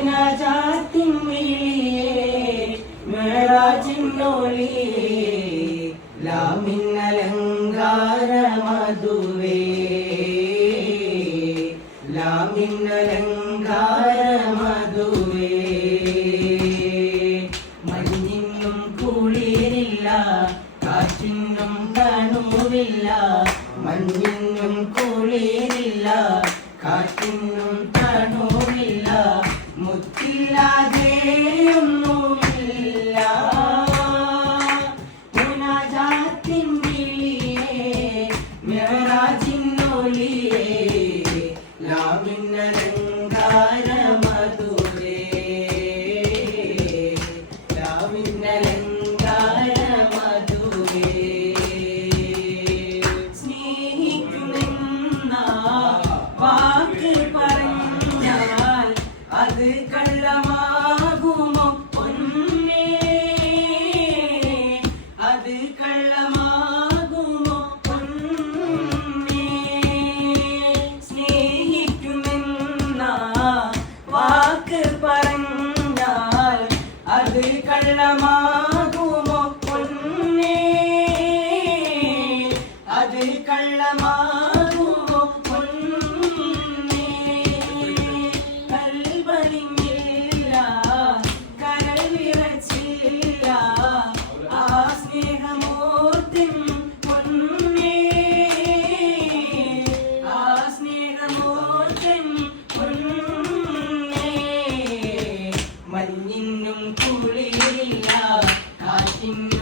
മുനാജാത്തിൻ വിളിയേ മേറാജിന്നൊളിയേ ലാമിന്നലങ്കാര മധുവേ ലാമിന്നലങ്കാര മധുവേ മഞ്ഞിനും കുളിരില്ല കാറ്റിനും തണുവില്ല മഞ്ഞിനും കുളിരില്ല കാറ്റിനും തണുവില്ല മുത്തില്ലാതെ ഒന്നുമില്ല മുനാജാത്തിൻ വിളിയേ മേറാജിന്നൊളിയേ ലാമിന്നലങ്കാര മധുവേ ലാമിന്നലങ്കാര മധുവേ സ്നേഹിക്കുമെന്ന വാക്ക് പറഞ്ഞാൽ അത് കള്ളമാകുമോ പൊന്നേ അത് കള്ളമാകുമോ പൊന്നേ സ്നേഹിക്കുമെന്ന വാക്ക് പറഞ്ഞാൽ അത് കള്ളമാകുമോ പൊന്നേ അത് കള്ളമാകുമോ പൊന്നേ കൽബലിങ്ങില്ല കരൾ വിറച്ചില്ല ആ സ്നേഹമൂർത്തിൻ പൊന്നേ ആ സ്നേഹമൂർത്തിൻ പൊന്നേ മഞ്ഞിനും കുളിരില്ല കാറ്റിനും